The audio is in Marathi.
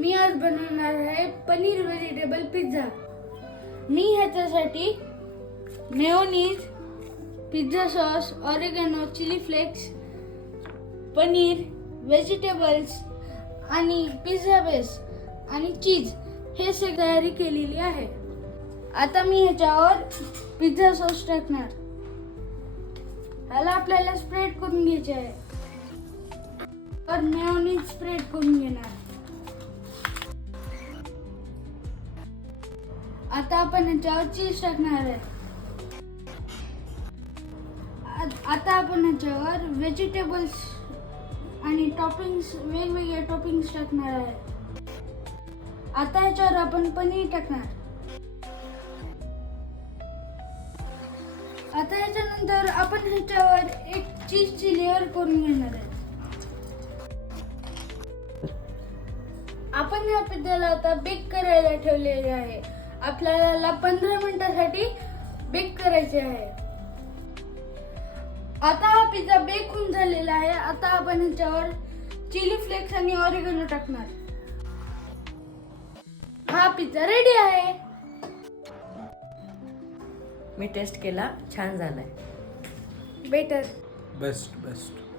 मी आज बनवणार आहे पनीर व्हेजिटेबल पिझ्झा. मी ह्याच्यासाठी mayonnaise, pizza sauce, oregano, chilli flakes, paneer, vegetables आणि पिझ्झा बेस आणि चीज हे सगळी तयारी केलेली आहे. आता मी ह्याच्यावर पिझ्झा सॉस टाकणार. ह्याला आपल्याला स्प्रेड करून घ्यायचे आहे. तर मेयोनीज स्प्रेड करून घेणार. आता आपण ह्याच्यावर चीज टाकणार आहे. आता आपण ह्याच्यावर व्हेजिटेबल्स आणि टॉपिंग्स, वेगवेगळे टॉपिंग्स टाकणार आहे. आता ह्याच्यावर आपण पनीर टाकणार. आता ह्याच्यानंतर आपण ह्याच्यावर एक चीजची लेअर करून घेणार आहे. आपण ह्या पिझ्झाला आता बेक करायला ठेवलेले आहे. आपल्याला 15 मिनिटांसाठी बेक करायचे आहे. आता हा पिझ्झा बेक होऊन झालेला आहे. आता आपण ह्याच्यावर चिली फ्लेक्स आणि ऑरिगॅनो टाकणार. हा पिझ्झा रेडी आहे. मी टेस्ट केला, छान झालाय. बेटर. बेस्ट.